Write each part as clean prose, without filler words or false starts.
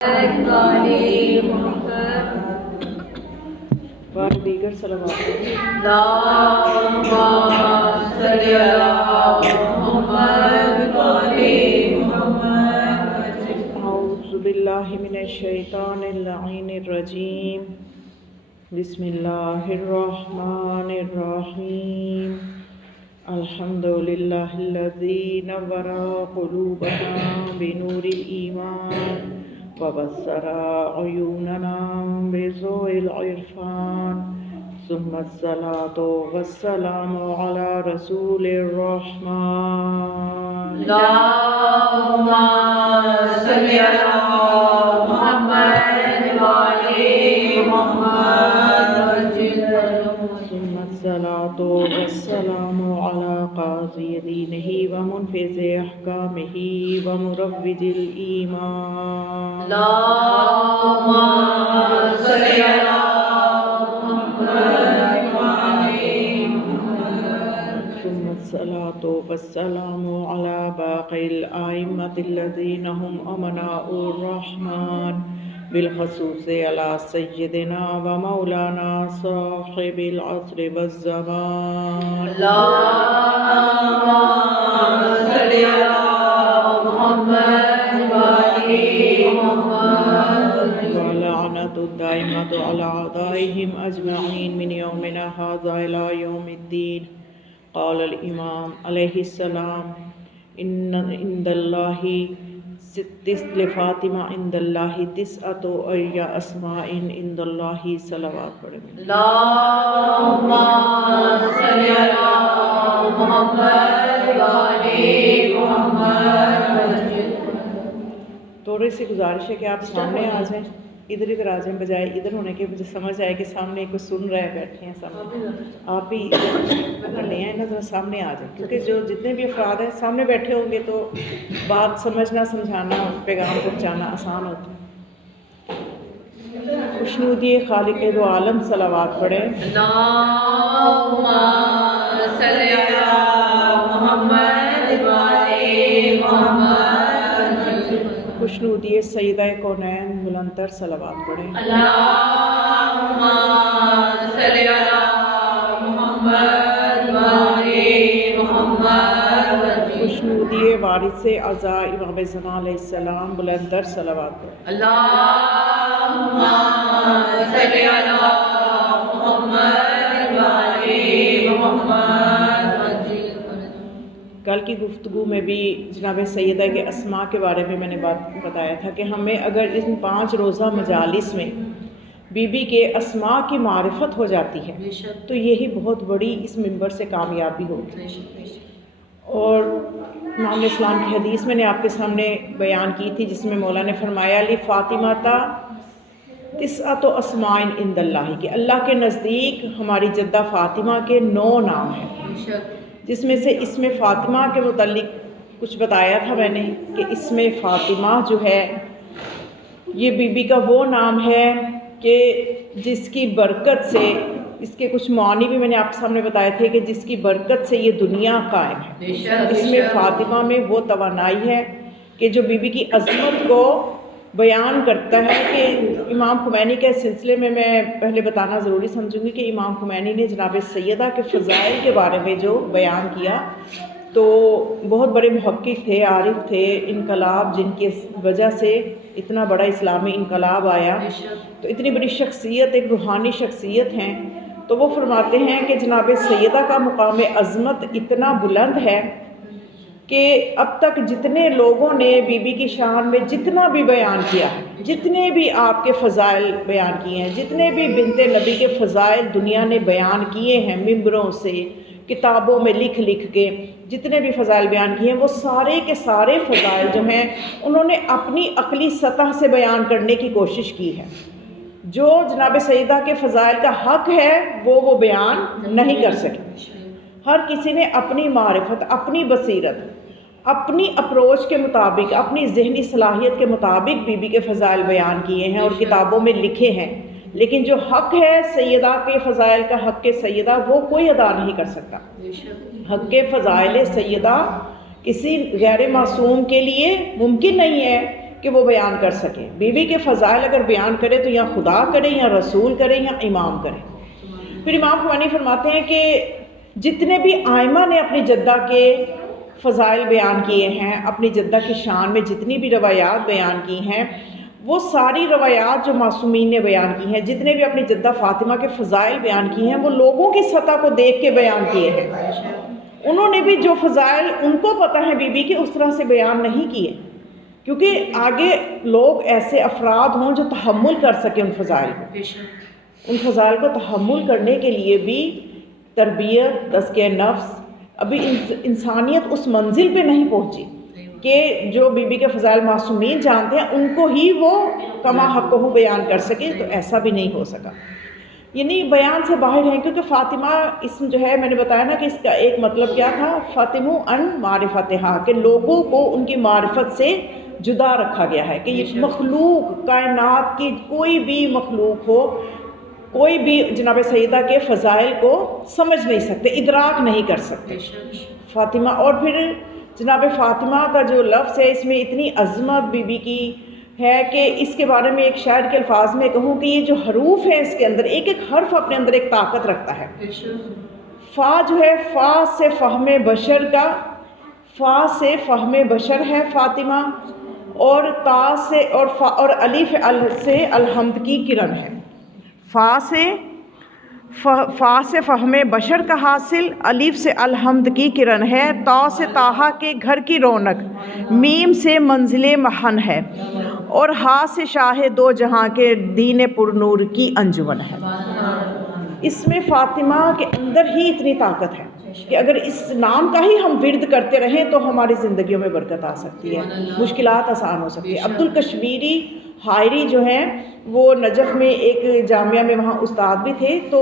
بعد دیگر صلوات اعوذ باللہ من الشیطان اللعین الرجیم بسم اللہ الرحمن الرحیم الحمد للہ الذی نور قلوبنا بنور الایمان وبصر عیوننا بضوء العرفان ثم الصلاة والسلام على رسول الرحمن اللهم صل على محمد وعلى محمد ثم الصلاة والسلام على قاضي دينه ومنفذ أحكامه ومروج الإيمان اللهم صل على محمد وعلى محمد ثم الصلاة والسلام على باقي الأئمة الذين هم أمناء الرحمن بالخصوص على سيدنا ومولانا صاحب العصر والزمان اللهم صل على محمد وعلى محمد ولعنة الدائمة على أعدائهم أجمعين من يومنا هذا إلى يوم الدين قال الإمام عليه السلام إن عند الله لفاطمہ عند اللہ تسعۃ اسماء عند اللہ صلوات پڑھیں اللهم صل على محمد وعلى محمد تھوڑی سی گزارش ہے کہ آپ سامنے آ جائیں ادھر آ جائیں بجائے ادھر ہونے کے مجھے سمجھ آئے کہ سامنے کوئی سن رہے بیٹھے ہیں سامنے آپ بھی ادھر لے آئیں نا ذرا سامنے آ جائیں کیونکہ جو جتنے بھی افراد ہیں سامنے بیٹھے ہوں گے تو بات سمجھنا سمجھانا پیغام پہنچانا آسان ہوتا ہے خوشنودی خالق دو عالم صلوات پڑھیں اللهم صل على محمد وعلى محمد خوشنودی سیدہ کونین بلندتر صلوات پڑھیں اللهم صل على محمد وعلى محمد خوشنودی وارث اعضا امام زمان علیہ السلام بلندتر صلوات پڑھیں اللهم صل على محمد وعلى محمد کل کی گفتگو میں بھی جناب سیدہ کے اسماء کے بارے میں نے بات بتایا تھا کہ ہمیں اگر ان 5 روزہ مجالس میں بی بی کے اسماء کی معرفت ہو جاتی ہے تو یہی بہت بڑی اس منبر سے کامیابی ہوگی اور امام اسلام کی حدیث میں نے آپ کے سامنے بیان کی تھی جس میں مولا نے فرمایا لی فاطمہ تسعۃ اسماء عند اللہ کہ اللہ کے نزدیک ہماری جدہ فاطمہ کے 9 نام ہیں جس میں سے اسم فاطمہ کے متعلق کچھ بتایا تھا میں نے کہ اسم فاطمہ جو ہے یہ بی بی کا وہ نام ہے کہ جس کی برکت سے اس کے کچھ معنی بھی میں نے آپ کے سامنے بتائے تھے کہ جس کی برکت سے یہ دنیا قائم ہے اسم فاطمہ میں وہ توانائی ہے کہ جو بی بی کی عظمت کو بیان کرتا ہے کہ امام خمینی کے سلسلے میں پہلے بتانا ضروری سمجھوں گی کہ امام خمینی نے جناب سیدہ کے فضائل کے بارے میں جو بیان کیا تو بہت بڑے محقق تھے عارف تھے انقلاب جن کی وجہ سے اتنا بڑا اسلامی انقلاب آیا تو اتنی بڑی شخصیت ایک روحانی شخصیت ہیں تو وہ فرماتے ہیں کہ جناب سیدہ کا مقام عظمت اتنا بلند ہے کہ اب تک جتنے لوگوں نے بی بی کی شان میں جتنا بھی بیان کیا جتنے بھی آپ کے فضائل بیان کیے ہیں جتنے بھی بنت نبی کے فضائل دنیا نے بیان کیے ہیں ممبروں سے کتابوں میں لکھ کے جتنے بھی فضائل بیان کیے ہیں وہ سارے کے سارے فضائل جو ہیں انہوں نے اپنی عقلی سطح سے بیان کرنے کی کوشش کی ہے جو جناب سیدہ کے فضائل کا حق ہے وہ بیان نہیں کر سکے ہر کسی نے اپنی معرفت اپنی بصیرت اپنی اپروچ کے مطابق اپنی ذہنی صلاحیت کے مطابق بی بی کے فضائل بیان کیے ہیں اور کتابوں میں لکھے ہیں، لیکن جو حق ہے سیدہ کے فضائل کا، حق سیدہ، وہ کوئی ادا نہیں کر سکتا۔ حق فضائل سیدہ کسی غیر معصوم کے لیے ممکن نہیں ہے کہ وہ بیان کر سکیں. بیوی کے فضائل اگر بیان کرے تو یا خدا کرے یا رسول کرے یا امام کرے. پھر امام خوانی فرماتے ہیں کہ جتنے بھی آئمہ نے اپنی جدہ کے فضائل بیان کیے ہیں، اپنی جدہ کی شان میں جتنی بھی روایات بیان کی ہیں، وہ ساری روایات جو معصومین نے بیان کی ہیں، جتنے بھی اپنی جدہ فاطمہ کے فضائل بیان کی ہیں، وہ لوگوں کی سطح کو دیکھ کے بیان کیے ہیں. انہوں نے بھی جو فضائل ان کو پتہ ہے بی کے، اس طرح سے بیان نہیں کیے، کیونکہ آگے لوگ ایسے افراد ہوں جو تحمل کر سکیں ان فضائل کو. ان فضائل کو تحمل کرنے کے لیے بھی تربیت، تزکیہ نفس، ابھی انسانیت اس منزل پہ نہیں پہنچی کہ جو بی کے فضائل معصومین جانتے ہیں ان کو ہی وہ کما حق کو بیان کر سکے. تو ایسا بھی نہیں ہو سکا، یعنی بیان سے باہر ہیں. کیونکہ فاطمہ اسم جو ہے، میں نے بتایا نا کہ اس کا ایک مطلب کیا تھا، فاطمہ ان معرفتہا، کہ لوگوں کو ان کی معرفت سے جدا رکھا گیا ہے. کہ یہ مخلوق، کائنات کی کوئی بھی مخلوق ہو، کوئی بھی جناب سیدہ کے فضائل کو سمجھ نہیں سکتے، ادراک نہیں کر سکتے. فاطمہ، اور پھر جناب فاطمہ کا جو لفظ ہے، اس میں اتنی عظمت بی کی ہے کہ اس کے بارے میں ایک شاعر کے الفاظ میں کہوں کہ یہ جو حروف ہے اس کے اندر، ایک ایک حرف اپنے اندر ایک طاقت رکھتا ہے. فا جو ہے، فا سے فہم بشر کا، فا سے فہم بشر ہے فاطمہ، اور تا سے اور الف سے الحمد کی کرن ہے. فا سے فہم بشر کا حاصل، الف سے الحمد کی کرن ہے، تا سے طٰہٰ کے گھر کی رونق، میم سے منزل محن ہے، اور ہا سے شاہ دو جہاں کے دین پر نور کی انجمن ہے. اس میں فاطمہ کے اندر ہی اتنی طاقت ہے کہ اگر اس نام کا ہی ہم ورد کرتے رہیں تو ہماری زندگیوں میں برکت آ سکتی ہے، مشکلات آسان ہو سکتی ہے. عبدالکشمیری حائری جو ہیں، وہ نجف میں ایک جامعہ میں وہاں استاد بھی تھے. تو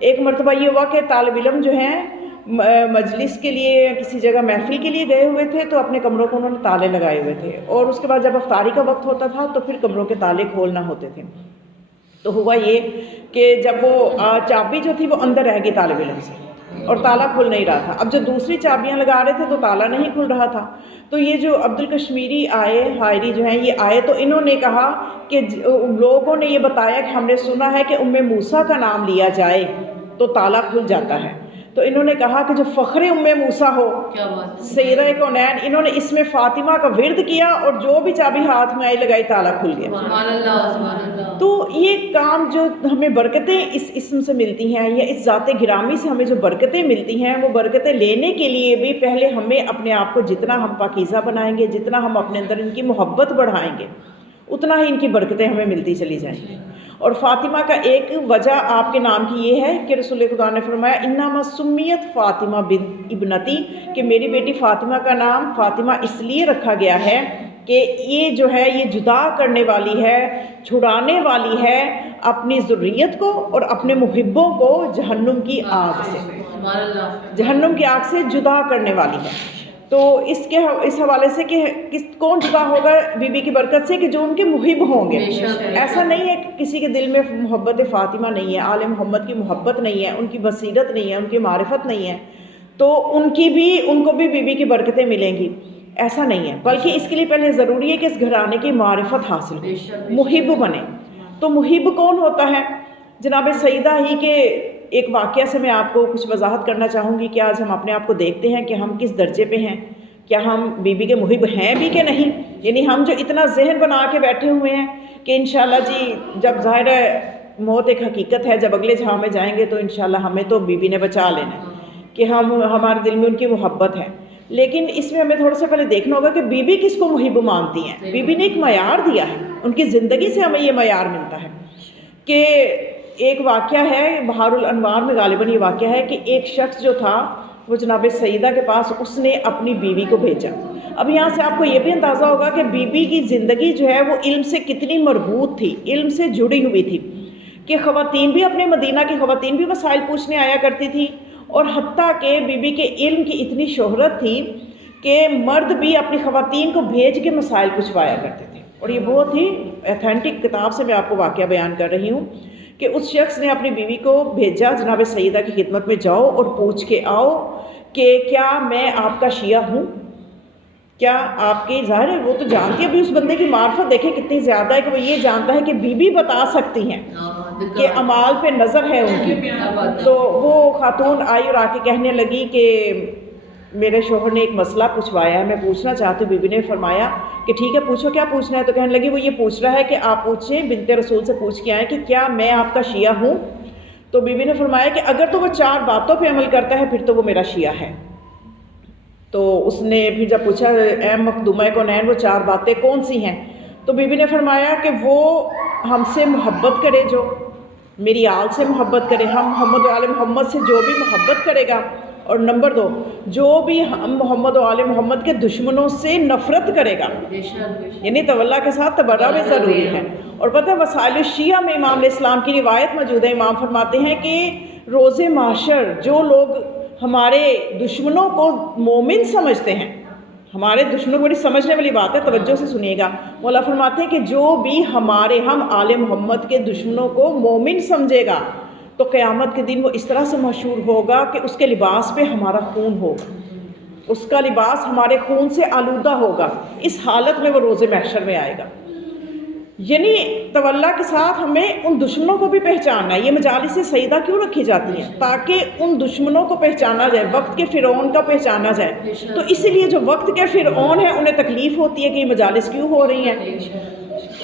ایک مرتبہ یہ ہوا کہ طالب علم جو ہیں مجلس کے لیے کسی جگہ محفل کے لیے گئے ہوئے تھے، تو اپنے کمروں کو انہوں نے تالے لگائے ہوئے تھے، اور اس کے بعد جب افطاری کا وقت ہوتا تھا تو پھر کمروں کے تالے کھولنا ہوتے تھے. تو ہوا یہ کہ جب وہ چابی جو تھی وہ اندر رہ گئی طالب علم سے، اور تالا کھل نہیں رہا تھا. اب جو دوسری چابیاں لگا رہے تھے تو تالا نہیں کھل رہا تھا. تو یہ جو عبدالکشمیری آئے، حائری جو ہیں، یہ آئے تو انہوں نے کہا کہ لوگوں نے یہ بتایا کہ ہم نے سنا ہے کہ موسیٰ کا نام لیا جائے تو تالا کھل جاتا ہے. تو انہوں نے کہا کہ جو فخر موسیٰ ہو، سیدہ کونین، انہوں نے اس میں فاطمہ کا ورد کیا، اور جو بھی چابی ہاتھ میں آئی لگائی، تالا کھل گیا. سبحان اللہ، سبحان اللہ. تو یہ کام جو ہمیں برکتیں اس اسم سے ملتی ہیں، یا اس ذات گرامی سے ہمیں جو برکتیں ملتی ہیں، وہ برکتیں لینے کے لیے بھی پہلے ہمیں اپنے آپ کو جتنا ہم پاکیزہ بنائیں گے، جتنا ہم اپنے اندر ان کی محبت بڑھائیں گے، اتنا ہی ان کی برکتیں ہمیں ملتی چلی جائیں گی. اور فاطمہ کا ایک وجہ آپ کے نام کی یہ ہے کہ رسول خدا نے فرمایا انما سمیت فاطمہ بنت ابنتی، کہ میری بیٹی فاطمہ کا نام فاطمہ اس لیے رکھا گیا ہے کہ یہ جو ہے یہ جدا کرنے والی ہے، چھڑانے والی ہے اپنی ذریت کو اور اپنے محبوں کو جہنم کی آگ سے، جہنم کی آگ سے جدا کرنے والی ہے. تو اس حوالے سے کہ کون جدا ہوگا بی کی برکت سے، کہ جو ان کے محب ہوں گے. ایسا نہیں ہے کہ کسی کے دل میں محبت فاطمہ نہیں ہے، آل محمد کی محبت نہیں ہے، ان کی بصیرت نہیں ہے، ان کی معرفت نہیں ہے، تو ان کو بھی بی کی برکتیں ملیں گی. ایسا نہیں ہے، بلکہ اس کے لیے پہلے ضروری ہے کہ اس گھرانے کی معرفت حاصل ہو، محب بنے. تو محب کون ہوتا ہے؟ جناب سیدہ ہی کے ایک واقعہ سے میں آپ کو کچھ وضاحت کرنا چاہوں گی کہ آج ہم اپنے آپ کو دیکھتے ہیں کہ ہم کس درجے پہ ہیں. کیا ہم بی کے محب ہیں بھی کہ نہیں؟ یعنی ہم جو اتنا ذہن بنا کے بیٹھے ہوئے ہیں کہ انشاءاللہ جی جب ظاہر ہے موت ایک حقیقت ہے، جب اگلے جہاں میں جائیں گے تو انشاءاللہ ہمیں تو بی نے بچا لینا ہے، کہ ہمارے دل میں ان کی محبت ہے. لیکن اس میں ہمیں تھوڑا سا پہلے دیکھنا ہوگا کہ بی کس کو محب مانتی ہیں. بی نے ایک معیار دیا ہے، ان کی زندگی سے ہمیں یہ معیار ملتا ہے. کہ ایک واقعہ ہے بہار الانوار میں غالباً یہ واقعہ ہے کہ ایک شخص جو تھا وہ جناب سیدہ کے پاس اس نے اپنی بیوی کو بھیجا. اب یہاں سے آپ کو یہ بھی اندازہ ہوگا کہ بی کی زندگی جو ہے وہ علم سے کتنی مربوط تھی، علم سے جڑی ہوئی تھی، کہ خواتین بھی اپنے مدینہ کی خواتین بھی مسائل پوچھنے آیا کرتی تھی، اور حتیٰ کہ بی کے علم کی اتنی شہرت تھی کہ مرد بھی اپنی خواتین کو بھیج کے مسائل پوچھوایا کرتے تھے. اور یہ بہت ہی ایتھینٹک کتاب سے میں آپ کو واقعہ بیان کر رہی ہوں کہ اس شخص نے اپنی بیوی کو بھیجا جناب سیدہ کی خدمت میں جاؤ اور پوچھ کے آؤ کہ کیا میں آپ کا شیعہ ہوں. کیا آپ کی ظاہر ہے وہ تو جانتی ہے، ابھی اس بندے کی معرفت دیکھیں کتنی زیادہ ہے کہ وہ یہ جانتا ہے کہ بی بی بتا سکتی ہیں کہ اعمال پہ نظر ہے ان کی. تو وہ خاتون آئی اور آ کے کہنے لگی کہ میرے شوہر نے ایک مسئلہ پوچھوایا ہے، میں پوچھنا چاہتی ہوں. بی بی نے فرمایا کہ ٹھیک ہے پوچھو کیا پوچھنا ہے. تو کہنے لگی وہ یہ پوچھ رہا ہے کہ آپ پوچھیں، بنت رسول سے پوچھ کے آئیں کہ کیا میں آپ کا شیعہ ہوں. تو بی بی نے فرمایا کہ اگر تو وہ 4 باتوں پہ عمل کرتا ہے پھر تو وہ میرا شیعہ ہے. تو اس نے پھر جب پوچھا اے مخدومہ کونین وہ 4 باتیں کون سی ہیں، تو بی بی نے فرمایا کہ وہ ہم سے محبت کرے، جو میری آل سے محبت کرے، ہم محمد و آل محمد سے جو بھی محبت کرے گا، اور نمبر 2 جو بھی ہم محمد و آل محمد کے دشمنوں سے نفرت کرے گا، یعنی تولا کے ساتھ تبرہ بھی ضروری ہے. اور پتہ ہے وسائل الشیعہ میں امام علیہ السلام کی روایت موجود ہے. امام فرماتے ہیں کہ روز محشر جو لوگ ہمارے دشمنوں کو مومن سمجھتے ہیں، ہمارے دشمنوں کو بڑی سمجھنے والی بات ہے، توجہ سے سنیے گا. مولا فرماتے ہیں کہ جو بھی ہم آل محمد کے دشمنوں کو مومن سمجھے گا تو قیامت کے دن وہ اس طرح سے مشہور ہوگا کہ اس کے لباس پہ ہمارا خون ہوگا، اس کا لباس ہمارے خون سے آلودہ ہوگا. اس حالت میں وہ روز محشر میں آئے گا. یعنی تولا کے ساتھ ہمیں ان دشمنوں کو بھی پہچاننا ہے. یہ مجالس سیدہ کیوں رکھی جاتی ہیں؟ تاکہ ان دشمنوں کو پہچانا جائے، وقت کے فرعون کا پہچانا جائے. تو اسی لیے جو وقت کے فرعون ہیں انہیں تکلیف ہوتی ہے کہ یہ مجالس کیوں ہو رہی ہیں.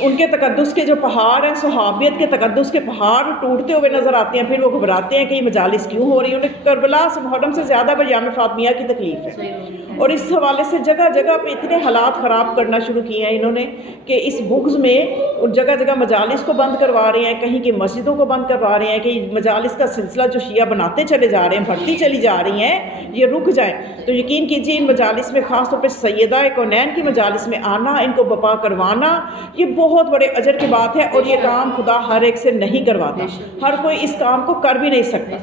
ان کے تقدس کے جو پہاڑ ہیں، صحابیت کے تقدس کے پہاڑ ٹوٹتے ہوئے نظر آتے ہیں، پھر وہ گھبراتے ہیں کہ یہ مجالس کیوں ہو رہی ہیں. انہیں کربلا سے محرم سے زیادہ ایام فاطمیہ کی تکلیف ہے. اور اس حوالے سے جگہ جگہ پہ اتنے حالات خراب کرنا شروع کیے ہیں انہوں نے کہ اس بغض میں جگہ جگہ مجالس کو بند کروا رہے ہیں، کہیں کی مسجدوں کو بند کروا رہے ہیں کہ مجالس کا سلسلہ جو شیعہ بناتے چلے جا رہے ہیں، بڑھتی چلی جا رہی ہیں، یہ رک جائیں. تو یقین کیجیے ان مجالس میں خاص طور پہ سیدہ کونین کی مجالس میں آنا، ان کو بپا کروانا، یہ بہت بڑے اجر کی بات ہے. اور یہ کام خدا ہر ایک سے نہیں کرواتا، ہر کوئی اس کام کو کر بھی نہیں سکتا.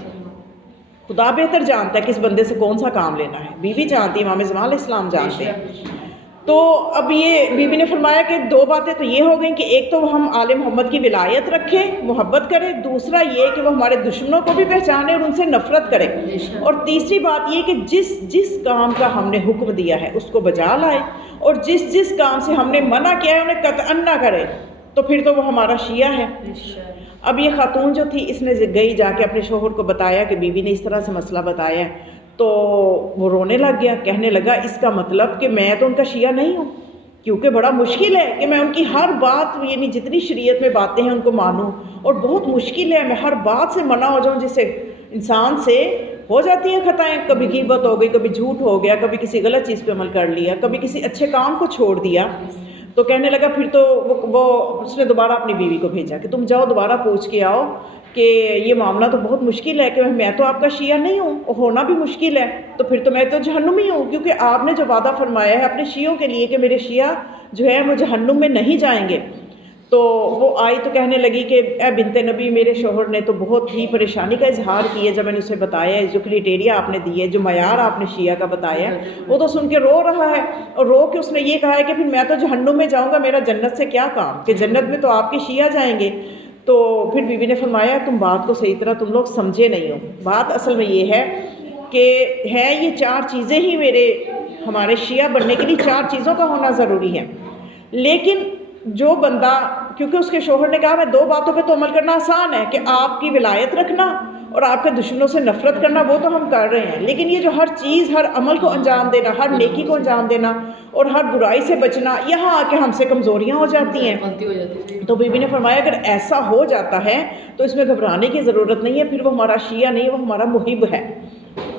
خدا بہتر جانتا ہے کس بندے سے کون سا کام لینا ہے. بی بی جانتی ہے، امام زمان علیہ السلام جانتے ہیں. تو اب یہ بی بی نے فرمایا کہ 2 باتیں تو یہ ہو گئیں کہ ایک تو ہم آل محمد کی ولایت رکھیں، محبت کریں، دوسرا یہ کہ وہ ہمارے دشمنوں کو بھی پہچانے اور ان سے نفرت کریں. اور تیسری بات یہ کہ جس کام کا ہم نے حکم دیا ہے اس کو بجا لائے، اور جس کام سے ہم نے منع کیا ہے انہیں قطعاً نہ کرے، تو پھر تو وہ ہمارا شیعہ ہے. اب یہ خاتون جو تھی اس نے گئی جا کے اپنے شوہر کو بتایا کہ بی بی نے اس طرح سے مسئلہ بتایا ہے. تو وہ رونے لگ گیا، کہنے لگا اس کا مطلب کہ میں تو ان کا شیعہ نہیں ہوں، کیونکہ بڑا مشکل ہے کہ میں ان کی ہر بات، یعنی جتنی شریعت میں باتیں ہیں ان کو مانوں، اور بہت مشکل ہے میں ہر بات سے منع ہو جاؤں. جس سے انسان سے ہو جاتی ہیں خطائیں، کبھی غیبت ہو گئی، کبھی جھوٹ ہو گیا، کبھی کسی غلط چیز پہ عمل کر لیا، کبھی کسی اچھے کام کو چھوڑ دیا. تو کہنے لگا پھر تو وہ اس نے دوبارہ اپنی بیوی کو بھیجا کہ تم جاؤ دوبارہ پوچھ کے آؤ کہ یہ معاملہ تو بہت مشکل ہے، کہ میں تو آپ کا شیعہ نہیں ہوں، ہونا بھی مشکل ہے، تو پھر تو میں تو جہنمی ہوں، کیونکہ آپ نے جو وعدہ فرمایا ہے اپنے شیعوں کے لیے کہ میرے شیعہ جو ہے وہ جہنم میں نہیں جائیں گے. تو وہ آئی تو کہنے لگی کہ اے بنت نبی، میرے شوہر نے تو بہت ہی پریشانی کا اظہار کیا جب میں نے اسے بتایا ہے، جو کرائٹیریا آپ نے دی ہے، جو معیار آپ نے شیعہ کا بتایا ہے، وہ تو سن کے رو رہا ہے. اور رو کے اس نے یہ کہا ہے کہ پھر میں تو جہنم میں جاؤں گا، میرا جنت سے کیا کام، کہ جنت میں تو آپ کے شیعہ جائیں گے. تو پھر بی بی نے فرمایا تم بات کو صحیح طرح تم لوگ سمجھے نہیں ہو. بات اصل میں یہ ہے کہ ہے یہ 4 چیزیں ہی ہمارے شیعہ بننے کے لیے 4 چیزوں کا ہونا ضروری ہے. لیکن جو بندہ، کیونکہ اس کے شوہر نے کہا میں 2 باتوں پہ تو عمل کرنا آسان ہے کہ آپ کی ولایت رکھنا اور آپ کے دشمنوں سے نفرت کرنا، وہ تو ہم کر رہے ہیں، لیکن یہ جو ہر چیز، ہر عمل کو انجام دینا، ہر نیکی کو انجام دینا اور ہر برائی سے بچنا، یہاں آ کے ہم سے کمزوریاں ہو جاتی ہیں. تو بی بی نے فرمایا اگر ایسا ہو جاتا ہے تو اس میں گھبرانے کی ضرورت نہیں ہے، پھر وہ ہمارا شیعہ نہیں، وہ ہمارا محب ہے.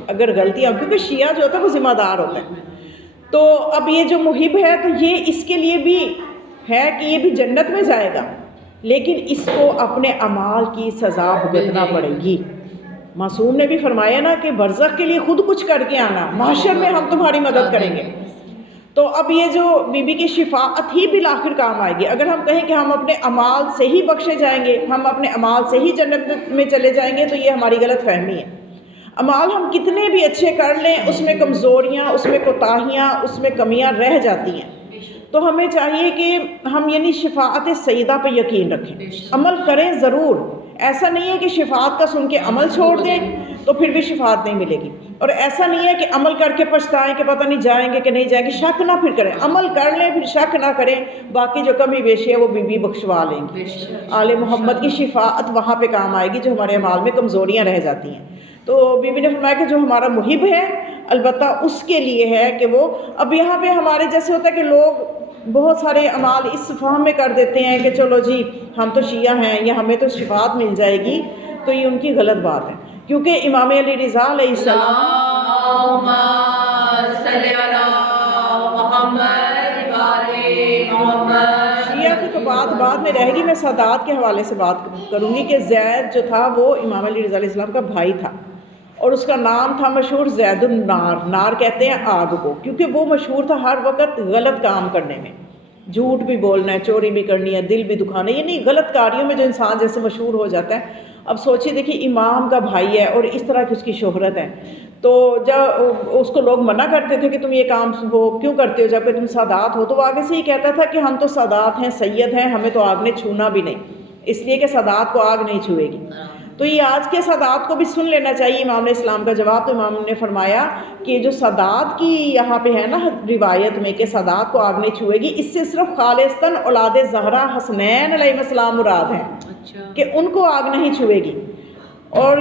اگر غلطیاں، کیونکہ شیعہ جو ہوتا ہے وہ ذمہ دار ہوتا ہے. تو اب یہ جو محب ہے تو یہ اس کے لیے بھی ہے کہ یہ بھی جنت میں جائے گا، لیکن اس کو اپنے اعمال کی سزا بھگتنا پڑے گی. معصوم نے بھی فرمایا نا کہ برزخ کے لیے خود کچھ کر کے آنا، محشر میں ہم تمہاری مدد کریں گے. تو اب یہ جو بی بی کی شفاعت ہی بالآخر کام آئے گی. اگر ہم کہیں کہ ہم اپنے اعمال سے ہی بخشے جائیں گے، ہم اپنے اعمال سے ہی جنت میں چلے جائیں گے، تو یہ ہماری غلط فہمی ہے. اعمال ہم کتنے بھی اچھے کر لیں، اس میں کمزوریاں، اس میں کوتاہیاں، اس میں کمیاں رہ جاتی ہیں. تو ہمیں چاہیے کہ ہم یعنی شفاعت سیدہ پہ یقین رکھیں، عمل کریں ضرور. ایسا نہیں ہے کہ شفاعت کا سن کے عمل چھوڑ دیں تو پھر بھی شفاعت نہیں ملے گی. اور ایسا نہیں ہے کہ عمل کر کے پچھتائیں کہ پتہ نہیں جائیں گے کہ نہیں جائیں گے، شک نہ پھر کریں، عمل کر لیں پھر شک نہ کریں، باقی جو کمی بیشی ہے وہ بی بی بخشوا لیں گی۔ آل محمد کی شفاعت وہاں پہ کام آئے گی جو ہمارے اعمال میں کمزوریاں رہ جاتی ہیں۔ تو بی بی نے فرمایا کہ جو ہمارا محب ہے البتہ اس کے لیے ہے کہ وہ، اب یہاں پہ ہمارے جیسے ہوتا ہے کہ لوگ بہت سارے اعمال اس فہم میں کر دیتے ہیں کہ چلو جی ہم تو شیعہ ہیں یا ہمیں تو شفاعت مل جائے گی، تو یہ ان کی غلط بات ہے، کیونکہ امام علی رضا علیہ السلام اللہم صلی علی محمد و آل محمد۔ شیعہ کی تو بات بعد میں رہے گی، میں سادات کے حوالے سے بات کروں گی کہ زید جو تھا وہ امام علی رضا علیہ السلام کا بھائی تھا، اور اس کا نام تھا مشہور زید النار، نار کہتے ہیں آگ کو، کیونکہ وہ مشہور تھا ہر وقت غلط کام کرنے میں، جھوٹ بھی بولنا ہے، چوری بھی کرنی ہے، دل بھی دکھانا ہے، یعنی غلط کاریوں میں جو انسان جیسے مشہور ہو جاتا ہے۔ اب سوچیے دیکھیے امام کا بھائی ہے اور اس طرح کی اس کی شہرت ہے، تو جب اس کو لوگ منع کرتے تھے کہ تم یہ کام وہ کیوں کرتے ہو جب کہ تم سادات ہو، تو وہ آگے سے ہی کہتا تھا کہ ہم تو سادات ہیں، سید ہیں، ہمیں تو آگ نے چھونا بھی نہیں، اس لیے کہ سادات کو آگ نہیں چھوئے گی۔ تو یہ آج کے سادات کو بھی سن لینا چاہیے امام علیہ السلام کا جواب۔ تو امام نے فرمایا کہ جو سادات کی یہاں پہ ہے نا روایت میں کہ سادات کو آگ نہیں چھوئے گی، اس سے صرف خالصتاً اولاد زہرا حسنین علیہ السلام مراد ہیں کہ ان کو آگ نہیں چھوئے گی۔ اور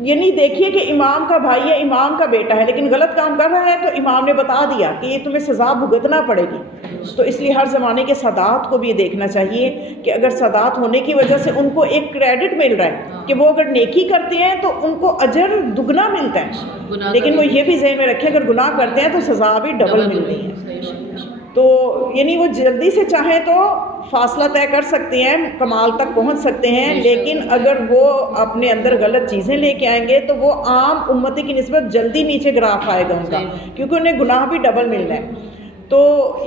یعنی دیکھیے کہ امام کا بھائی ہے، امام کا بیٹا ہے، لیکن غلط کام کر رہا ہے تو امام نے بتا دیا کہ یہ تمہیں سزا بھگتنا پڑے گی۔ تو اس لیے ہر زمانے کے سادات کو بھی یہ دیکھنا چاہیے کہ اگر سادات ہونے کی وجہ سے ان کو ایک کریڈٹ مل رہا ہے کہ وہ اگر نیکی کرتے ہیں تو ان کو اجر دگنا ملتا ہے، لیکن وہ یہ بھی ذہن میں رکھیں اگر گناہ کرتے ہیں تو سزا بھی ڈبل ملتی ہے۔ تو یعنی وہ جلدی سے چاہیں تو فاصلہ طے کر سکتے ہیں، کمال تک پہنچ سکتے ہیں، لیکن اگر وہ اپنے اندر غلط چیزیں لے کے آئیں گے تو وہ عام امتی کی نسبت جلدی نیچے گراف آئے گا ان کا، کیونکہ انہیں گناہ بھی ڈبل ملنا ہے۔ تو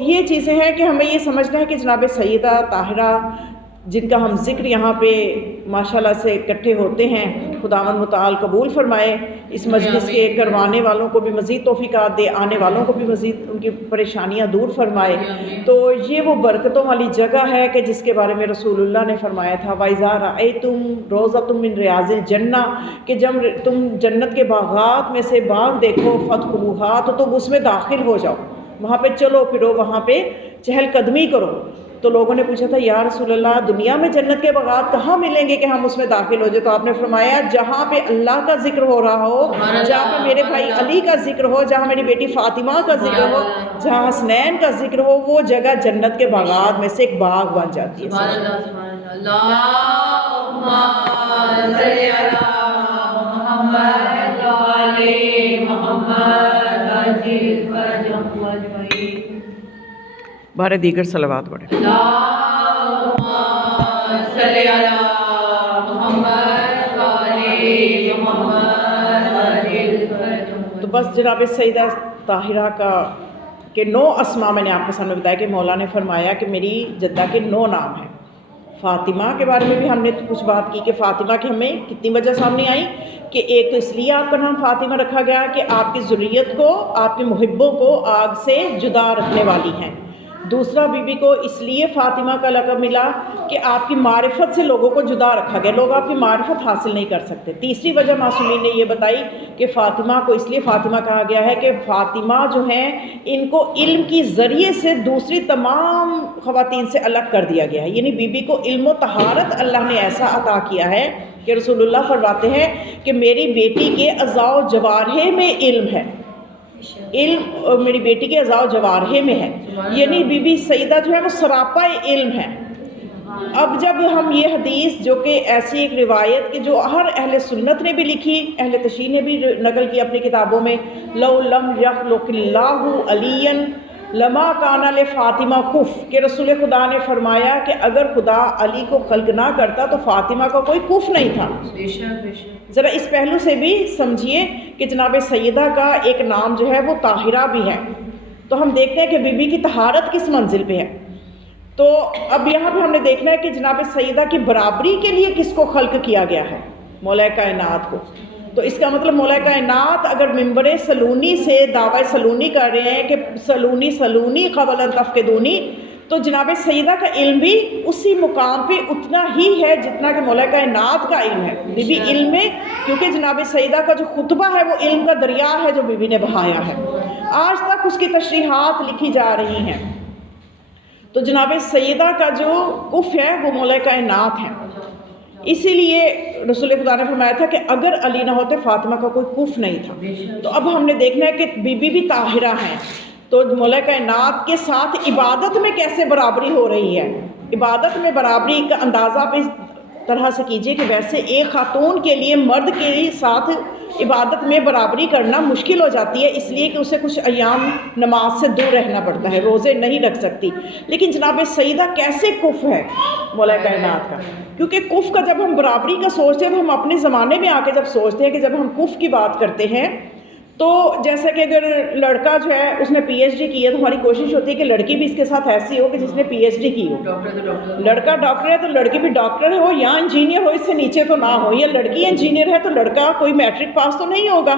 یہ چیزیں ہیں کہ ہمیں یہ سمجھنا ہے کہ جناب سیدہ طاہرہ جن کا ہم ذکر یہاں پہ ماشاءاللہ سے اکٹھے ہوتے ہیں، خداوند متعال قبول فرمائے، اس مجلس کے کروانے والوں کو بھی مزید توفیقات دے، آنے والوں کو بھی مزید ان کی پریشانیاں دور فرمائے۔ تو یہ وہ برکتوں والی جگہ ہے کہ جس کے بارے میں رسول اللہ نے فرمایا تھا وَإِذَا رَأَيْتُمْ رَوْضَةً مِّن رِيَاضِ الْجَنَّةِ کہ جب تم جنت کے باغات میں سے باغ دیکھو فَادْخُلُوهَا تو تم اس میں داخل ہو جاؤ، وہاں پہ چلو پھرو، وہاں پہ چہل قدمی کرو۔ تو لوگوں نے پوچھا تھا یا رسول اللہ دنیا میں جنت کے باغات کہاں ملیں گے کہ ہم اس میں داخل ہو جائے؟ تو آپ نے فرمایا جہاں پہ اللہ کا ذکر ہو رہا ہو، جہاں پہ میرے بھائی علی کا ذکر ہو، جہاں میری بیٹی فاطمہ کا ذکر ہو، جہاں حسنین کا ذکر ہو، وہ جگہ جنت کے باغات میں سے ایک باغ بن جاتی ہے۔ سبحان اللہ سبحان اللہ۔ اللہم صلی علی محمد و آل محمد عجل فرجہم اجمعین۔ بارے دیگر صلوات پڑھیں۔ اللہم صلی علی محمد و آل محمد عجل فرجہم۔ تو بس جناب سیدہ طاہرہ کا کہ 9 اسماء میں نے آپ کے سامنے بتایا کہ مولا نے فرمایا کہ میری جدہ کے 9 نام ہیں۔ فاطمہ کے بارے میں بھی ہم نے کچھ بات کی کہ فاطمہ کی ہمیں کتنی وجہ سامنے آئی کہ ایک تو اس لیے آپ کا نام فاطمہ رکھا گیا کہ آپ کی ذریت کو، آپ کے محبوں کو آگ سے جدا رکھنے والی ہیں۔ دوسرا بی بی کو اس لیے فاطمہ کا لقب ملا کہ آپ کی معرفت سے لوگوں کو جدا رکھا گیا، لوگ آپ کی معرفت حاصل نہیں کر سکتے۔ تیسری وجہ معصومین نے یہ بتائی کہ فاطمہ کو اس لیے فاطمہ کہا گیا ہے کہ فاطمہ جو ہیں ان کو علم کی ذریعے سے دوسری تمام خواتین سے الگ کر دیا گیا ہے، یعنی بی بی کو علم و طہارت اللہ نے ایسا عطا کیا ہے کہ رسول اللہ فرماتے ہیں کہ میری بیٹی کے اعضاء و جوارحے میں علم ہے، علم میری بیٹی کے اعضاء و جوارحے میں ہے، یعنی بی بی سیدہ جو ہے وہ سراپا علم ہے۔ اب جب ہم یہ حدیث جو کہ ایسی ایک روایت کہ جو ہر اہل سنت نے بھی لکھی، اہل تشیع نے بھی نقل کی اپنی کتابوں میں، لو لم یخلق اللہ علیًا لما کان لفاطمہ کف، کہ رسول خدا نے فرمایا کہ اگر خدا علی کو خلق نہ کرتا تو فاطمہ کا کوئی کف نہیں تھا۔ ذرا اس پہلو سے بھی سمجھیے کہ جناب سیدہ کا ایک نام جو ہے وہ طاہرہ بھی ہے، تو ہم دیکھتے ہیں کہ بی بی کی طہارت کس منزل پہ ہے۔ تو اب یہاں پہ ہم نے دیکھنا ہے کہ جناب سیدہ کی برابری کے لیے کس کو خلق کیا گیا ہے؟ مولا کائنات کو۔ تو اس کا مطلب مولا کائنات اگر منبر سلونی سے دعوی سلونی کر رہے ہیں کہ سلونی قبل ان تفقدونی، تو جناب سیدہ کا علم بھی اسی مقام پہ اتنا ہی ہے جتنا کہ مولا کائنات کا علم ہے. بی بی علم میں، کیونکہ جناب سیدہ کا جو خطبہ ہے وہ علم کا دریا ہے جو بی بی نے بہایا ہے. آج تک اس کی تشریحات لکھی جا رہی ہیں. تو جناب سیدہ کا جو کف ہے وہ مولا کائنات ہے. اسی لیے رسول خدا نے فرمایا تھا کہ اگر علی نہ ہوتے فاطمہ کا کوئی کف نہیں تھا. تو اب ہم نے دیکھنا ہے کہ بی بی بھی طاہرہ ہیں، تو مولا کائنات کے ساتھ عبادت میں کیسے برابری ہو رہی ہے. عبادت میں برابری کا اندازہ آپ اس طرح سے کیجئے کہ ویسے ایک خاتون کے لیے مرد کے ساتھ عبادت میں برابری کرنا مشکل ہو جاتی ہے، اس لیے کہ اسے کچھ ایام نماز سے دور رہنا پڑتا ہے، روزے نہیں رکھ سکتی. لیکن جناب سیدہ کیسے کف ہے مولا کائنات کا، کیونکہ کف کا جب ہم برابری کا سوچتے ہیں تو ہم اپنے زمانے میں آ کے جب سوچتے ہیں کہ جب ہم کف کی بات کرتے ہیں تو جیسا کہ اگر لڑکا جو ہے اس نے پی ایچ ڈی کی ہے تو ہماری کوشش ہوتی ہے کہ لڑکی بھی اس کے ساتھ ایسی ہو کہ جس نے پی ایچ ڈی کی ہو. لڑکا ڈاکٹر ہے تو لڑکی بھی ڈاکٹر ہو یا انجینئر ہو، اس سے نیچے تو نہ ہو. یا لڑکی انجینئر ہے تو لڑکا کوئی میٹرک پاس تو نہیں ہوگا.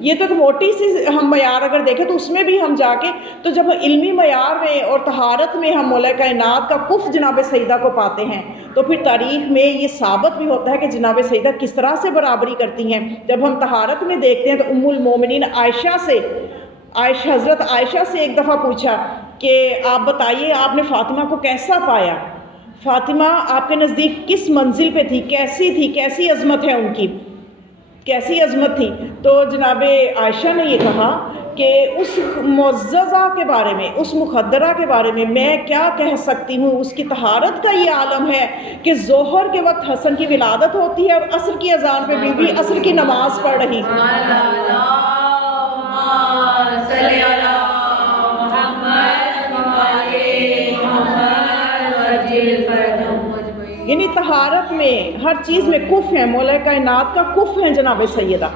یہ تو ایک موٹی سی ہم معیار اگر دیکھیں تو اس میں بھی ہم جا کے تو جب علمی معیار میں اور طہارت میں ہم مولا کائنات کا کف جناب سیدہ کو پاتے ہیں تو پھر تاریخ میں یہ ثابت بھی ہوتا ہے کہ جناب سیدہ کس طرح سے برابری کرتی ہیں. جب ہم طہارت میں دیکھتے ہیں تو ام المومنین حضرت عائشہ سے ایک دفعہ پوچھا کہ آپ بتائیے آپ نے فاطمہ کو کیسا پایا، فاطمہ آپ کے نزدیک کس منزل پہ تھی، کیسی تھی، کیسی عظمت ہے ان کی، کیسی عظمت تھی. تو جناب عائشہ نے یہ کہا کہ اس معززہ کے بارے میں، اس مخدرہ کے بارے میں کیا کہہ سکتی ہوں. اس کی طہارت کا یہ عالم ہے کہ ظہر کے وقت حسن کی ولادت ہوتی ہے اور عصر کی اذان پہ بی بی عصر کی نماز پڑھ رہی. یعنی طہارت میں ہر چیز میں کف ہیں، مولا کائنات کا کف ہیں جناب سیدہ.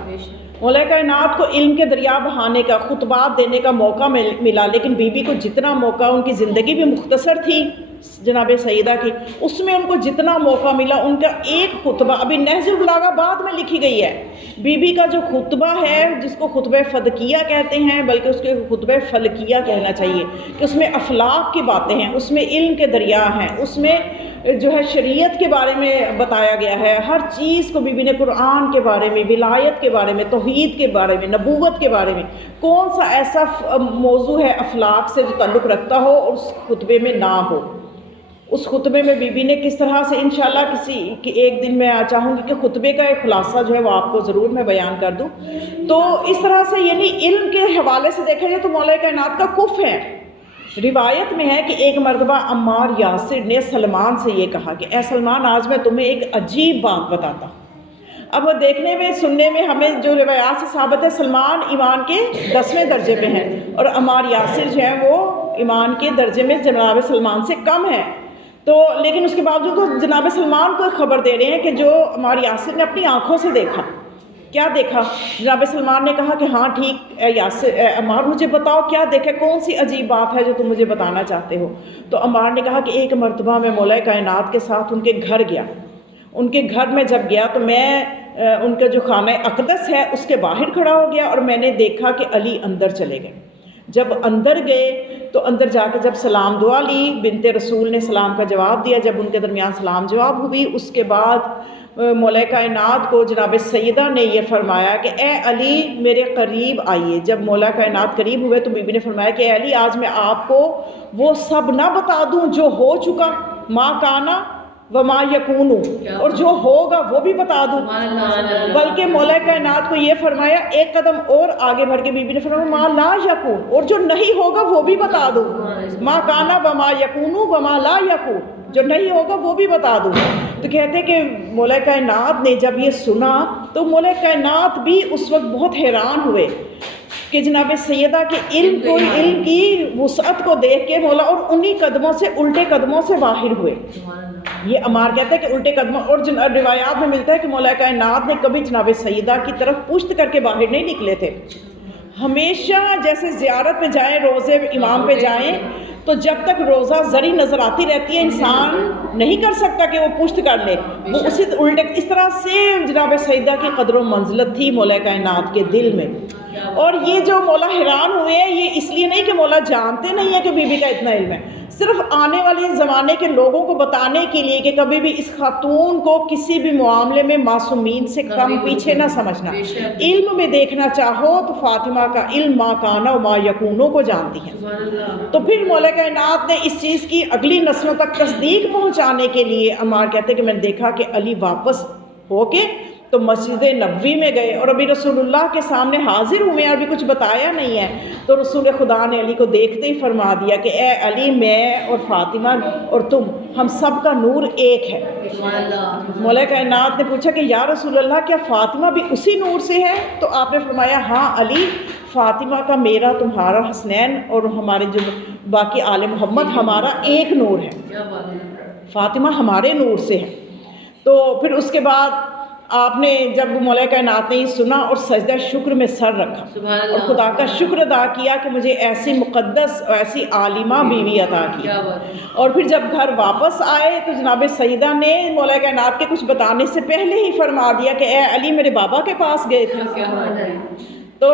مولا کائنات کو علم کے دریا بہانے کا، خطبات دینے کا موقع ملا، لیکن بی بی کو جتنا موقع، ان کی زندگی بھی مختصر تھی جناب سیدہ کی، اس میں ان کو جتنا موقع ملا ان کا ایک خطبہ، ابھی نہج البلاغہ بعد میں لکھی گئی ہے، بی بی کا جو خطبہ ہے جس کو خطبہ فدکیہ کہتے ہیں، بلکہ اس کے خطبہ فلکیہ کہنا چاہیے، کہ اس میں اخلاق کی باتیں ہیں، اس میں علم کے دریا ہیں، اس میں جو ہے شریعت کے بارے میں بتایا گیا ہے. ہر چیز کو بی بی نے قرآن کے بارے میں، ولایت کے بارے میں، توحید کے بارے میں، نبوت کے بارے میں، کون سا ایسا موضوع ہے اخلاق سے جو تعلق رکھتا ہو اور اس خطبے میں نہ ہو. اس خطبے میں بی بی نے کس طرح سے، انشاءاللہ ایک دن میں چاہوں گی کہ خطبے کا ایک خلاصہ جو ہے وہ آپ کو ضرور میں بیان کر دوں. تو اس طرح سے یعنی علم کے حوالے سے دیکھا جائے تو مولا کائنات کا کف ہے. روایت میں ہے کہ ایک مرتبہ عمار یاسر نے سلمان سے یہ کہا کہ اے سلمان، آج میں تمہیں ایک عجیب بات بتاتا ہوں. اب وہ دیکھنے میں، سننے میں ہمیں جو روایات سے ثابت ہے سلمان ایمان کے 10ویں درجے پہ ہیں اور عمار یاسر جو ہیں وہ ایمان کے درجے میں جناب سلمان سے کم ہیں. تو لیکن اس کے باوجود وہ جناب سلمان کو خبر دے رہے ہیں کہ جو عمار یاسر نے اپنی آنکھوں سے دیکھا. کیا دیکھا؟ جناب سلمان نے کہا کہ ہاں ٹھیک اے عمار، مجھے بتاؤ کیا دیکھا، کون سی عجیب بات ہے جو تم مجھے بتانا چاہتے ہو. تو عمار نے کہا کہ ایک مرتبہ میں مولا کائنات کے ساتھ ان کے گھر گیا. ان کے گھر میں جب گیا تو میں ان کا جو خانہ اقدس ہے اس کے باہر کھڑا ہو گیا اور میں نے دیکھا کہ علی اندر چلے گئے. جب اندر گئے تو اندر جا کے جب سلام دعا لی، بنت رسول نے سلام کا جواب دیا. جب ان کے درمیان سلام جواب ہوئی، اس کے بعد مولا کائنات کو جناب سیدہ نے یہ فرمایا کہ اے علی میرے قریب آئیے. جب مولا کائنات قریب ہوئے تو بی بی نے فرمایا کہ اے علی، آج میں آپ کو وہ سب نہ بتا دوں جو ہو چکا، ما کانا وما یکون، اور جو ہوگا وہ بھی بتا دوں، بلکہ مولا کائنات کو یہ فرمایا ایک قدم اور آگے بڑھ کے بی بی نے فرمایا ما لا یکون، اور جو نہیں ہوگا وہ بھی بتا دوں. ما کانا وما یکون وما لا یکون، جو نہیں ہوگا وہ بھی بتا دوں. تو کہتے ہیں کہ مولا کائنات نے جب یہ سنا تو مولا کائنات بھی اس وقت بہت حیران ہوئے کہ جناب سیدہ کے علم کی وسعت کو دیکھ کے مولا، اور انہی قدموں سے، الٹے قدموں سے باہر ہوئے. یہ عمار کہتے ہیں کہ الٹے قدموں، اور روایات میں ملتا ہے کہ مولا کائنات نے کبھی جناب سیدہ کی طرف پشت کر کے باہر نہیں نکلے تھے. ہمیشہ جیسے زیارت پہ جائیں، روزے امام پہ جائیں تو جب تک روزہ زری نظر آتی رہتی ہے انسان نہیں کر سکتا کہ وہ پشت کر لے. وہ اسی الٹے اس طرح سے جناب سیدہ کی قدر و منزلت تھی مولا کائنات کے دل میں. اور یہ جو مولا حیران ہوئے ہیں یہ اس لیے نہیں کہ مولا جانتے نہیں ہیں کہ بی بی کا اتنا علم ہے. صرف آنے والے زمانے کے لوگوں کو بتانے کے لیے کہ کبھی بھی اس خاتون کو کسی بھی معاملے میں معصومین سے کم پیچھے نہ سمجھنا. علم میں دیکھنا چاہو تو فاطمہ کا علم ما کانا و ما یکونوں کو جانتی ہیں. تو پھر مولا کائنات نے اس چیز کی اگلی نسلوں تک تصدیق پہنچانے کے لیے عمار کہتے ہیں کہ میں نے دیکھا کہ علی واپس ہو کے تو مسجد نبوی میں گئے اور ابھی رسول اللہ کے سامنے حاضر ہوئے ہیں, ابھی کچھ بتایا نہیں ہے. تو رسول خدا نے علی کو دیکھتے ہی فرما دیا کہ اے علی, میں اور فاطمہ اور تم ہم سب کا نور ایک ہے. مولا کائنات نے پوچھا کہ یا رسول اللہ کیا فاطمہ بھی اسی نور سے ہے؟ تو آپ نے فرمایا ہاں علی, فاطمہ کا میرا تمہارا حسنین اور ہمارے جو باقی آل محمد ہمارا ایک نور ہے, فاطمہ ہمارے نور سے ہے. تو پھر اس کے بعد آپ نے جب مولا کائنات نے یہ سنا اور سجدہ شکر میں سر رکھا اور خدا کا شکر ادا کیا کہ مجھے ایسی مقدس اور ایسی عالمہ بیوی عطا کی. اور پھر جب گھر واپس آئے تو جناب سیدہ نے مولا کائنات کے کچھ بتانے سے پہلے ہی فرما دیا کہ اے علی میرے بابا کے پاس گئے تھے. تو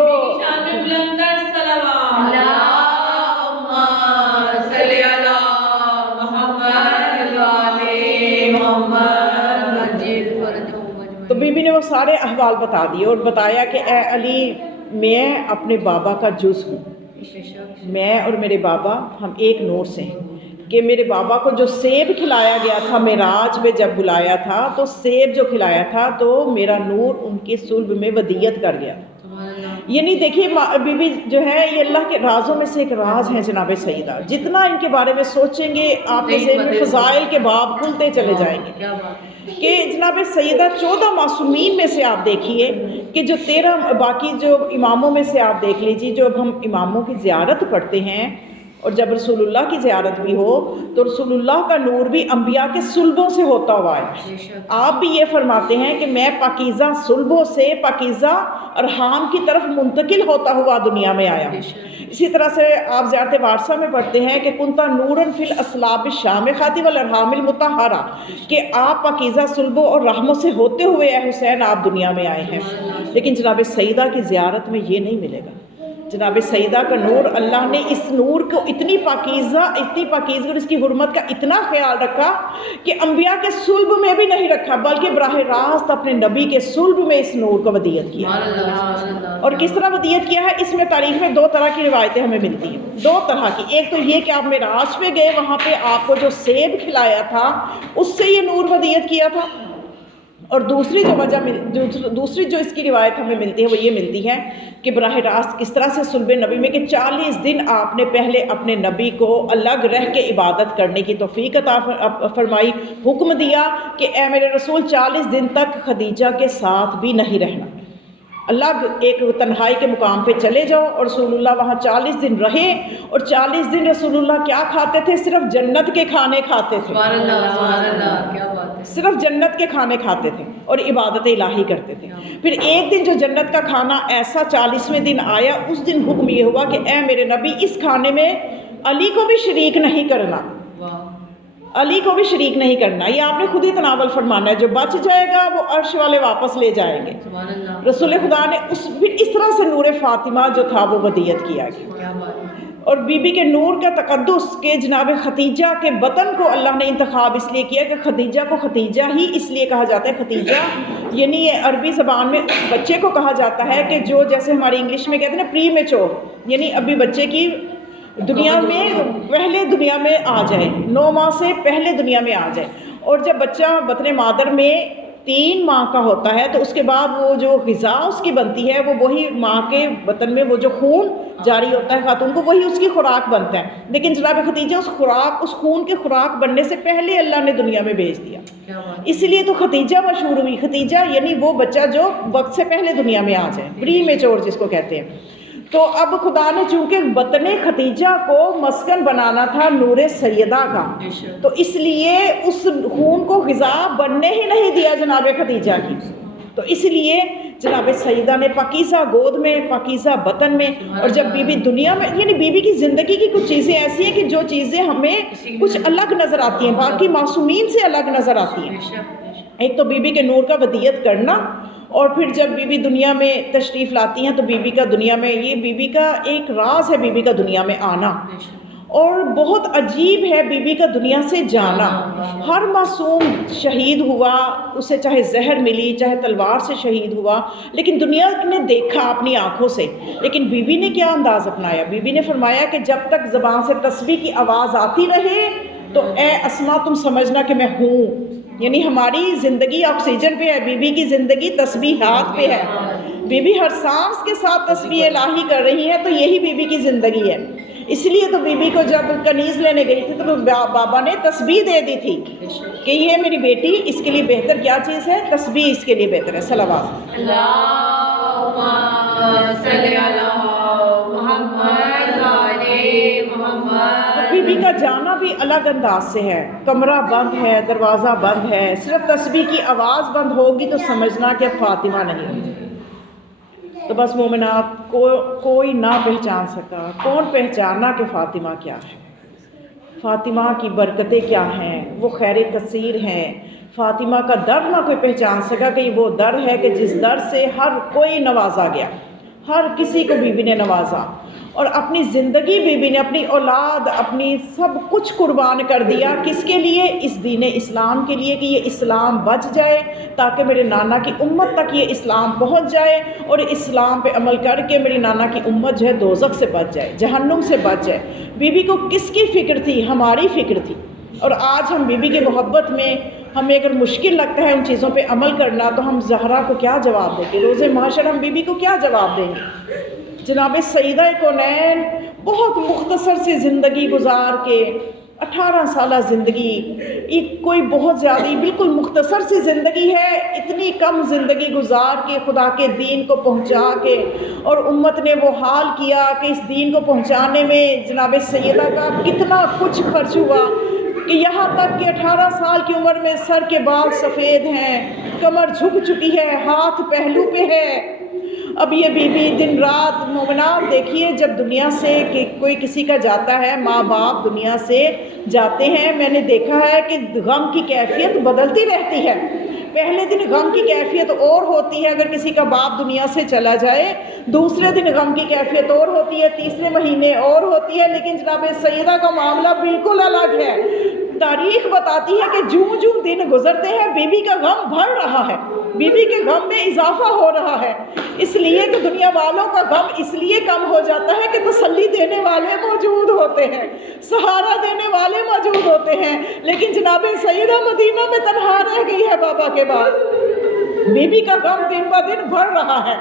تو بی بی نے وہ سارے احوال بتا دیے اور بتایا کہ اے علی میں اپنے بابا کا جز ہوں, میں اور میرے بابا ہم ایک نور سے ہیں. کہ میرے بابا کو جو سیب کھلایا گیا تھا معراج میں جب بلایا تھا تو سیب جو کھلایا تھا تو میرا نور ان کے صلب میں ودیت کر گیا. یعنی دیکھیے بی بی جو ہے یہ اللہ کے رازوں میں سے ایک راز ہے جناب سیدہ. جتنا ان کے بارے میں سوچیں گے آپ کے ذہن میں فضائل کے باب کھلتے چلے جائیں گے. کہ جناب سیدہ 14 معصومین میں سے آپ دیکھیے کہ جو 13 باقی جو اماموں میں سے آپ دیکھ لیجیے, جو اب ہم اماموں کی زیارت پڑھتے ہیں اور جب رسول اللہ کی زیارت بھی ہو تو رسول اللہ کا نور بھی انبیاء کے صلبوں سے ہوتا ہوا ہے. آپ بھی یہ فرماتے ہیں کہ میں پاکیزہ صلبوں سے پاکیزہ ارحام کی طرف منتقل ہوتا ہوا دنیا میں آیا. اسی طرح سے آپ زیارت وارثہ میں پڑھتے ہیں کہ کنتا نوراً فی الاسلاب الشامخات والارحام المطہرہ, کہ آپ پاکیزہ صلبوں اور رحموں سے ہوتے ہوئے اے حسین آپ دنیا میں آئے ہیں. لیکن جناب سیدہ کی زیارت میں یہ نہیں ملے گا. جناب سیدہ کا نور, اللہ نے اس نور کو اتنی پاکیزہ اور اس کی حرمت کا اتنا خیال رکھا کہ انبیاء کے صلب میں بھی نہیں رکھا بلکہ براہ راست اپنے نبی کے صلب میں اس نور کو ودیت کیا. اور کس طرح ودیت کیا ہے, اس میں تاریخ میں 2 طرح کی روایتیں ہمیں ملتی ہیں, 2 طرح کی. ایک تو یہ کہ آپ معراج پہ گئے, وہاں پہ آپ کو جو سیب کھلایا تھا اس سے یہ نور ودیت کیا تھا. اور دوسری جو اس کی روایت ہمیں ملتی ہے وہ یہ ملتی ہے کہ براہ راست کس طرح سے صلب نبی میں کہ 40 دن آپ نے پہلے اپنے نبی کو الگ رہ کے عبادت کرنے کی توفیق عطا فرمائی, حکم دیا کہ اے میرے رسول 40 دن تک خدیجہ کے ساتھ بھی نہیں رہنا, الگ ایک تنہائی کے مقام پہ چلے جاؤ. اور رسول اللہ وہاں 40 دن رہے اور 40 دن رسول اللہ کیا کھاتے تھے؟ صرف جنت کے کھانے کھاتے تھے. صرف جنت کے کھانے کھاتے تھے اور عبادت الہی کرتے تھے. پھر ایک دن جو جنت کا کھانا ایسا 40ویں دن آیا, اس دن حکم یہ ہوا کہ اے میرے نبی اس کھانے میں علی کو بھی شریک نہیں کرنا, علی کو بھی شریک نہیں کرنا. یہ آپ نے خود ہی تناول فرمانا ہے, جو بچ جائے گا وہ عرش والے واپس لے جائیں گے. رسول خدا نے پھر اس طرح سے نور فاطمہ جو تھا وہ ودیت کیا گیا. اور بی بی کے نور کا تقدس کہ جناب ختیجہ کے بطن کو اللہ نے انتخاب اس لیے کیا کہ ختیجہ کو ختیجہ ہی اس لیے کہا جاتا ہے. ختیجہ یعنی یہ عربی زبان میں اس بچے کو کہا جاتا ہے کہ جو جیسے ہماری انگلش میں کہتے ہیں نا پری میچور, یعنی ابھی بچے کی دنیا میں پہلے دنیا میں آ جائے, 9 ماہ سے پہلے دنیا میں آ جائے. اور جب بچہ بطن مادر میں 3 ماہ کا ہوتا ہے تو اس کے بعد وہ جو غذا اس کی بنتی ہے وہ وہی ماں کے بطن میں وہ جو خون جاری ہوتا ہے خاتون کو, وہی اس کی خوراک بنتا ہے. لیکن جناب ختیجہ اس خون کے خوراک بننے سے پہلے اللہ نے دنیا میں بھیج دیا, اس لیے تو ختیجہ مشہور ہوئی. ختیجہ یعنی وہ بچہ جو وقت سے پہلے دنیا میں آ جائے, پری میچور جس کو کہتے ہیں. تو اب خدا نے چونکہ بطن ختیجہ کو مسکن بنانا تھا نور سیدہ کا, تو اس لیے اس خون کو غذا بننے ہی نہیں دیا جناب ختیجہ کی. تو اس لیے جناب سیدہ نے پاکیزہ گود میں, پاکیزہ بطن میں, اور جب بی بی دنیا میں, یعنی بی بی کی زندگی کی کچھ چیزیں ایسی ہیں کہ جو چیزیں ہمیں کچھ الگ نظر آتی ہیں, باقی معصومین سے الگ نظر آتی ہیں. ایک تو بی بی کے نور کا ودیت کرنا, اور پھر جب بی بی دنیا میں تشریف لاتی ہیں تو بی بی کا دنیا میں, یہ بی بی کا ایک راز ہے بی بی کا دنیا میں آنا. اور بہت عجیب ہے بیوی کا دنیا سے جانا. ہر معصوم شہید ہوا، اسے چاہے زہر ملی چاہے تلوار سے شہید ہوا، لیکن دنیا نے دیکھا اپنی آنکھوں سے. لیکن بیوی نے کیا انداز اپنایا؟ بیوی نے فرمایا کہ جب تک زبان سے تسبیح کی آواز آتی رہے تو اے اسما تم سمجھنا کہ میں ہوں. یعنی ہماری زندگی آکسیجن پہ ہے، بیوی کی زندگی تسبیحات پہ ہے. بیوی ہر سانس کے ساتھ تسبیح الہی کر رہی ہے، تو یہی بیوی کی زندگی ہے. اس لیے تو بیوی کو جب کنیز لینے گئی تھی تو بابا نے تسبیح دے دی تھی کہ یہ میری بیٹی، اس کے لیے بہتر کیا چیز ہے؟ تسبیح اس کے لیے بہتر ہے. صلوات. اللہم صلی علی محمد و علی محمد. بیوی کا جانا بھی الگ انداز سے ہے. کمرہ بند ہے، دروازہ بند ہے، صرف تسبیح کی آواز بند ہوگی تو سمجھنا کہ فاطمہ نہیں. تو بس مومنات کوئی نہ پہچان سکا. کون پہچانا کہ فاطمہ کیا ہے؟ فاطمہ کی برکتیں کیا ہیں؟ وہ خیر کثیر ہیں. فاطمہ کا در نہ کوئی پہچان سکا کہ وہ در ہے کہ جس در سے ہر کوئی نوازا گیا. ہر کسی کو بیوی نے نوازا، اور اپنی زندگی بیوی نے، اپنی اولاد، اپنی سب کچھ قربان کر دیا. کس کے لیے؟ اس دین اسلام کے لیے، کہ یہ اسلام بچ جائے، تاکہ میرے نانا کی امت تک یہ اسلام پہنچ جائے، اور اسلام پہ عمل کر کے میری نانا کی امت جو ہے دوزخ سے بچ جائے، جہنم سے بچ جائے. بیوی کو کس کی فکر تھی؟ ہماری فکر تھی. اور آج ہم بیوی کی محبت میں، ہمیں اگر مشکل لگتا ہے ان چیزوں پہ عمل کرنا، تو ہم زہرا کو کیا جواب دیں گے؟ روز محشر ہم بیوی کو کیا جواب دیں گے؟ جناب سیدہ کونین بہت مختصر سی زندگی گزار کے، 18 سالہ زندگی، ایک کوئی بہت زیادہ بالکل مختصر سی زندگی ہے، اتنی کم زندگی گزار کے خدا کے دین کو پہنچا کے، اور امت نے وہ حال کیا کہ اس دین کو پہنچانے میں جناب سیدہ کا کتنا کچھ خرچ ہوا، کہ یہاں تک کہ 18 سال کی عمر میں سر کے بال سفید ہیں، کمر جھک چکی ہے، ہاتھ پہلو پہ ہے. اب یہ بیوی دن رات، مومنات دیکھیے جب دنیا سے کہ کوئی کسی کا جاتا ہے، ماں باپ دنیا سے جاتے ہیں، میں نے دیکھا ہے کہ غم کی کیفیت بدلتی رہتی ہے. پہلے دن غم کی کیفیت اور ہوتی ہے اگر کسی کا باپ دنیا سے چلا جائے، دوسرے دن غم کی کیفیت اور ہوتی ہے، تیسرے مہینے اور ہوتی ہے. لیکن جناب سیدہ کا معاملہ بالکل الگ ہے. تاریخ بتاتی ہے کہ جوں جوں دن گزرتے ہیں بیوی کا غم بڑھ رہا ہے، بیوی کے غم میں اضافہ ہو رہا ہے. اس لیے کہ دنیا والوں کا غم اس لیے کم ہو جاتا ہے کہ تسلی دینے والے موجود ہوتے ہیں، سہارا دینے والے موجود ہوتے ہیں. لیکن جناب سیدہ مدینہ میں تنہا رہ گئی ہے بابا کے بعد. بیوی کا غم دن بہ دن بڑھ رہا ہے،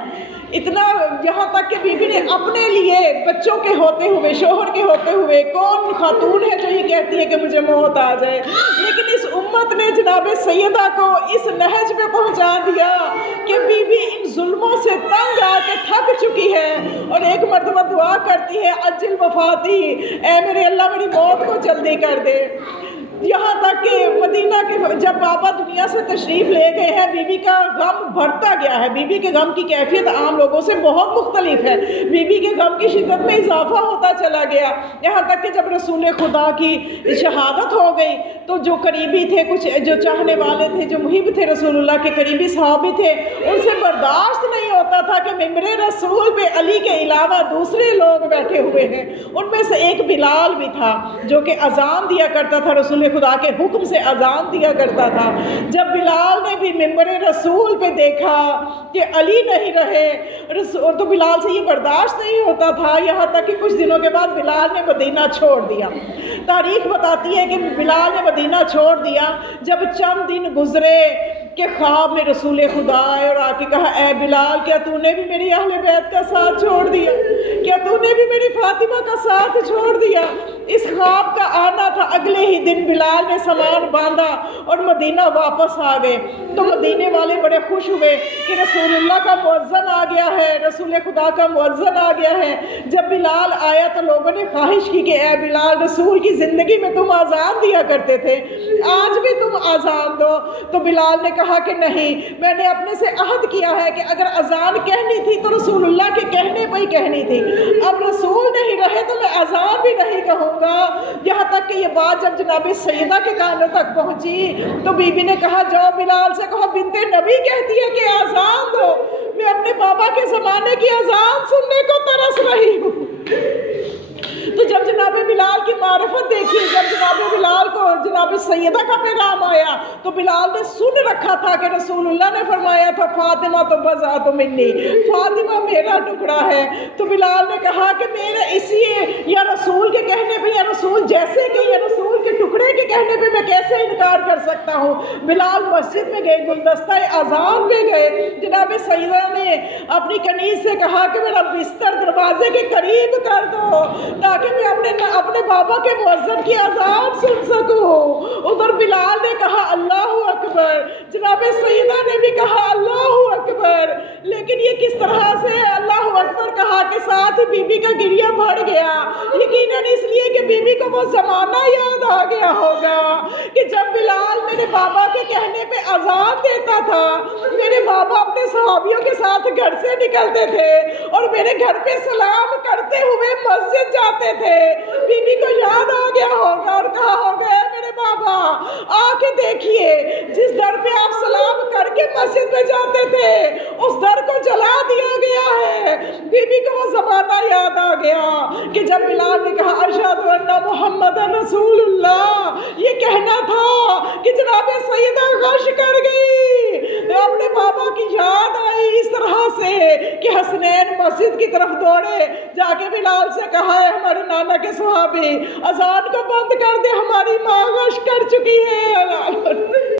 اتنا یہاں تک کہ بیوی نے اپنے لیے، بچوں کے ہوتے ہوئے، شوہر کے ہوتے ہوئے، کون خاتون ہے جو یہ کہتی ہے کہ مجھے موت آ جائے؟ لیکن اس امت نے جناب سیدہ کو اس نہج پہ پہنچا دیا کہ بیوی ان ظلموں سے تنگ آ کے تھک چکی ہے، اور ایک مرتبہ دعا کرتی ہے اجل وفاتی، اے میرے اللہ میری موت کو جلدی کر دے. یہاں تک کہ مدینہ کے جب بابا دنیا سے تشریف لے گئے ہیں، بیوی کا غم بڑھتا گیا ہے. بیوی کے غم کی کیفیت عام لوگوں سے بہت مختلف ہے. بیوی کے غم کی شدت میں اضافہ ہوتا چلا گیا، یہاں تک کہ جب رسول خدا کی شہادت ہو گئی تو جو قریبی تھے، کچھ جو چاہنے والے تھے، جو محب تھے رسول اللہ کے قریبی صحابی تھے، ان سے برداشت نہیں ہوتا تھا کہ ممبر رسول پہ علی کے علاوہ دوسرے لوگ بیٹھے ہوئے ہیں. ان میں سے ایک بلال بھی تھا جو کہ اذان دیا کرتا تھا، رسول خدا کے حکم سے اذان دیا کرتا تھا. جب بلال نے بھی ممبر رسول پہ دیکھا کہ علی نہیں رہے، تو بلال سے یہ برداشت نہیں ہوتا تھا، یہاں تک کہ کچھ دنوں کے بعد بلال نے مدینہ چھوڑ دیا. تاریخ بتاتی ہے کہ بلال نے مدینہ چھوڑ دیا. جب چند دن گزرے کہ خواب میں رسول خدا آئے اور آ کے کہا اے بلال، کیا تو نے بھی میری اہل بیت کا ساتھ چھوڑ دیا؟ کیا تو نے بھی میری فاطمہ کا ساتھ چھوڑ دیا؟ اس خواب کا آنا تھا. اگلے ہی دن بلال نے سامان باندھا اور مدینہ واپس آ گئے. تو مدینے والے بڑے خوش ہوئے کہ رسول اللہ کا مؤذن آ گیا ہے، رسول خدا کا مؤذن آ گیا ہے. جب بلال آیا تو لوگوں نے خواہش کی کہ اے بلال، رسول کی زندگی میں تم آزان دیا کرتے تھے، آج بھی تم آزان دو. تو بلال نے کہا کہ نہیں، میں نے اپنے سے عہد کیا ہے کہ اگر اذان کہنی تھی تو رسول اللہ کے کہنے پہ ہی کہنی تھی، اب رسول نہیں رہے تو میں اذان بھی نہیں کہوں گا. یہاں تک کہ یہ بات جب جناب سیدہ کے کانوں تک پہنچی تو بی بی نے کہا جاؤ بلال سے کہو بنت نبی کہتی ہے کہ اذان دو، میں اپنے بابا کے زمانے کی اذان سننے کو ترس رہی ہوں. تو جب جناب بلال کی معرفت دیکھی، جب جناب بلال کو جناب سیدہ کا پیغام آیا تو بلال نے سن رکھا تھا کہ رسول اللہ نے فرمایا تھا فاطمہ تو بضعۃ منی، فاطمہ میرا ٹکڑا ہے۔ تو بلال نے کہا کہ میرے اسی یا رسول کے کہنے پہ، یا رسول جیسے کہ یا رسول کے ٹکڑے کے کہنے پہ میں کیسے انکار کر سکتا ہوں۔ بلال مسجد میں گئے، گلدستہ اذان میں گئے، جناب سیدہ نے اپنی کنیز سے کہا کہ میرا بستر دروازے کے قریب کر دو تاکہ میں اپنے بابا کے مؤذن کی اذان سن سکوں۔ ادھر بلال نے کہا اللہ اکبر، جناب سیدہ نے بھی کہا اللہ اکبر، لیکن یہ کس طرح سے اللہ اکبر کہا کہ ساتھ ہی بی بی کا گریہ بڑھ گیا، یقیناً اس لیے کہ بی بی کو وہ زمانہ یاد آ گیا ہوگا کہ جب بلال میرے بابا کے کہنے پہ اذان دیتا تھا، میرے بابا اپنے صحابیوں کے ساتھ گھر سے نکلتے تھے اور میرے گھر پہ سلام کرتے ہوئے مسجد جاتے تھے۔ بی بی کو یاد آ گیا ہوگا اور کہا ہوگا اے میرے بابا آ کے دیکھیے، جس در پہ آپ سلام کر کے مسجد میں جاتے تھے اس در کو جلا دیا گیا ہے۔ بی بی کو وہ زمانہ یاد آ گیا کہ جب بلال نے کہا اشہد ان محمد رسول اللہ، یہ کہنا تھا کہ جناب سیدہ غش کر گئی، اپنے بابا کی یاد آئی اس طرح سے کہ حسنین مسجد کی طرف دوڑے، جا کے بلال سے کہا ہے ہمارے نانا کے صحابی اذان کو بند کر دے، ہماری ماں غش کر چکی ہے۔